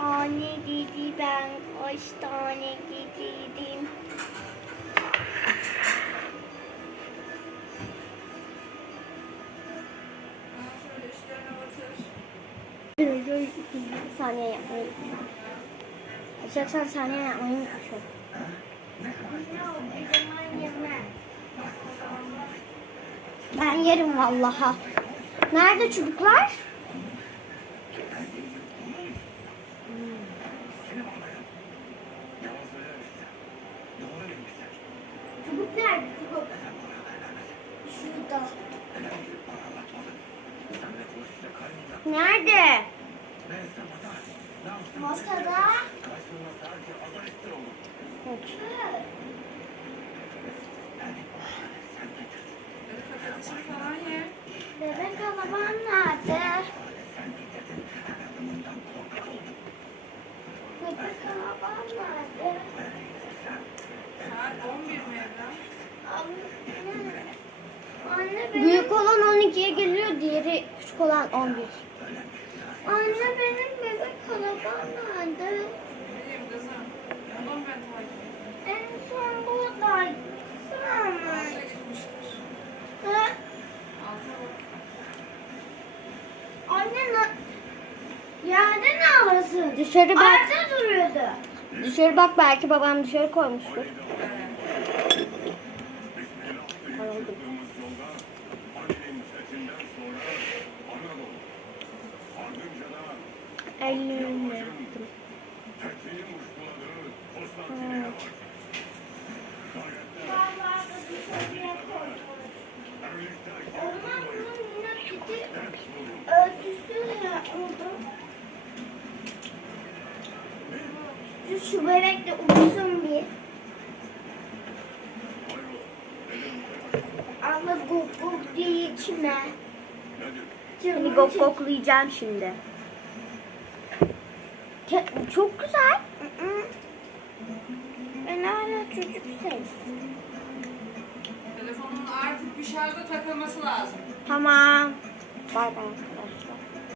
tane dedi ben kaç tane bir saniye yapmayı. 80 saniye yapmayı unutmuşum. Ben yerim vallaha. Nerede çocuklar? Çubuk nerede? Çubuk. Şurada. Nerede? Masada. Böyle patatesini falan ye. Bebek araban nerede? Bebek araban nerede? Saat 11 mi Evren? Anne benim... Büyük olan 12'ye geliyor, diğeri küçük olan 11. Anne benim bebek arabam nerede? En son buradaydı. Anne na... Yerde ne arası? Dışarı bak. Arada duruyordu. Dışarı bak belki babam dışarı koymuştur. Koyuldu. Ellerimle yaptım. Şu bebek de uçsun bir. Ama gok gok diye içme. Seni gok goklayacağım şimdi. Çok güzel. Ben hala çocuk sevdim. Telefonun artık bir şarja takılması lazım. Tamam. Bay bay.